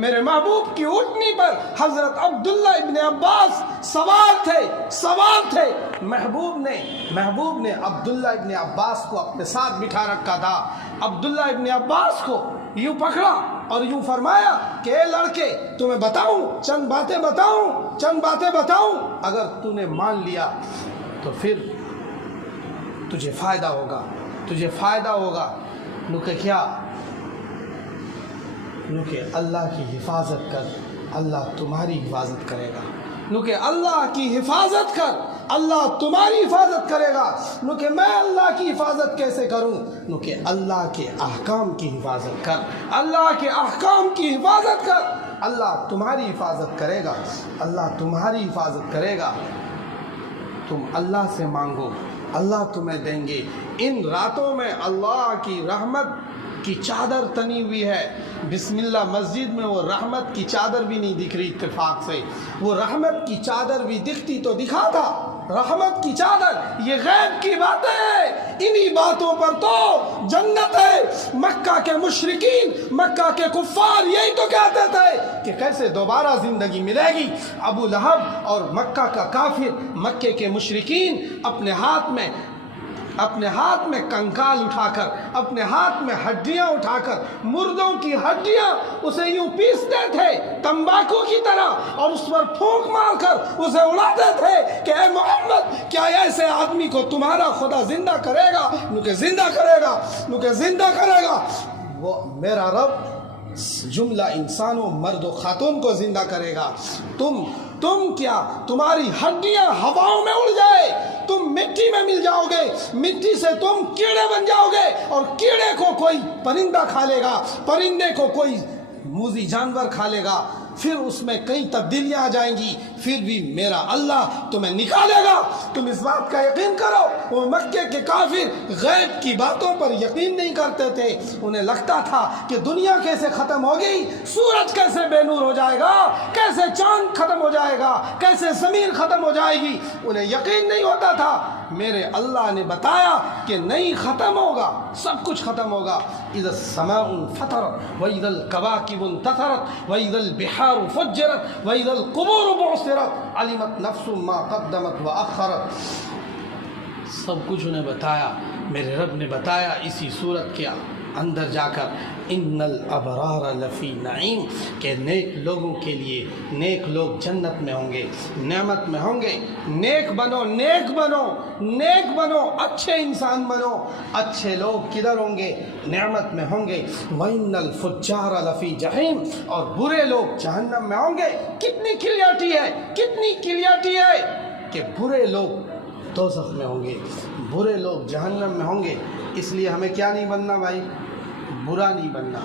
میرے محبوب کی اونٹنی پر حضرت عبداللہ ابن عباس سوار تھے محبوب نے عبداللہ ابن عباس کو اپنے ساتھ بٹھا رکھا تھا. عبداللہ ابن عباس کو یوں پکڑا اور یوں فرمایا کہ اے لڑکے تمہیں بتاؤں چند باتیں بتاؤں, اگر تو نے مان لیا تو پھر تجھے فائدہ ہوگا. نو کہ کیا؟ نو کہ اللہ کی حفاظت کر, اللہ تمہاری حفاظت کرے گا. نو کہ اللہ کی حفاظت کر, اللہ تمہاری حفاظت کرے گا. نو کہ میں اللہ کی حفاظت کیسے کروں؟ نو کہ اللہ کے احکام کی حفاظت کر, اللہ کے احکام کی حفاظت کر. اللہ تمہاری حفاظت کرے گا. تم اللہ سے مانگو, اللہ تمہیں دیں گے. ان راتوں میں اللہ کی رحمت کی چادر تنی ہوئی ہے. بسم اللہ مسجد میں وہ رحمت کی چادر بھی نہیں دکھ رہی اتفاق سے. وہ رحمت کی چادر بھی دکھتی تو دکھاتا. رحمت کی چادر, یہ غیب کی باتیں ہیں. انہی باتوں پر تو جنت ہے. مکہ کے مشرکین, مکہ کے کفار یہی تو کہتے تھے کہ کیسے دوبارہ زندگی ملے گی. ابو لہب اور مکہ کا کافر, مکے کے مشرکین اپنے ہاتھ میں کنکال اٹھا کر, اپنے ہاتھ میں ہڈیاں اٹھا کر, مردوں کی ہڈیاں اسے یوں پیستے تھے تمباکو کی طرح, اور اس پر پھونک مار کر اسے اڑاتے تھے کہ اے محمد کیا ایسے آدمی کو تمہارا خدا زندہ کرے گا؟ نو کہ زندہ کرے گا. وہ میرا رب جملہ انسانوں مرد و خاتون کو زندہ کرے گا. تم کیا, تمہاری ہڈیاں ہواؤں میں اڑ جائے, تم مٹی میں مل جاؤ گے, مٹی سے تم کیڑے بن جاؤ گے, اور کیڑے کو کوئی پرندہ کھا لے گا, پرندے کو کوئی موذی جانور کھا لے گا. پھر اس میں کئی تبدیلیاں آ جائیں گی, پھر بھی میرا اللہ تمہیں نکالے گا. تم اس بات کا یقین کرو. وہ مکے کے کافر غیب کی باتوں پر یقین نہیں کرتے تھے. انہیں لگتا تھا کہ دنیا کیسے ختم ہوگی, سورج کیسے بے نور ہو جائے گا, کیسے چاند ختم ہو جائے گا, کیسے زمین ختم ہو جائے گی. انہیں یقین نہیں ہوتا تھا. میرے اللہ نے بتایا کہ نہیں, ختم ہوگا, سب کچھ ختم ہوگا. اذا السماء انفطرت واذا الكواكب انتثرت واذا البحار فجرت واذا القبور بعثرت علمت نفس ما قدمت واخرت. سب کچھ انہیں بتایا, میرے رب نے بتایا اسی صورت کے اندر جا کر, ان الابرار لفی نعیم, کہ نیک لوگوں کے لیے, نیک لوگ جنت میں ہوں گے, نعمت میں ہوں گے. نیک بنو, اچھے انسان بنو. اچھے لوگ کدھر ہوں گے؟ نعمت میں ہوں گے. وَإِنَّ الْفُجَّارَ لَفِي جَحِيمٍ, اور برے لوگ جہنم میں ہوں گے. کتنی کلیئرٹی ہے کہ برے لوگ دوزخ میں ہوں گے, برے لوگ جہنم میں ہوں گے. اس لیے ہمیں کیا نہیں بننا بھائی؟ برا نہیں بننا.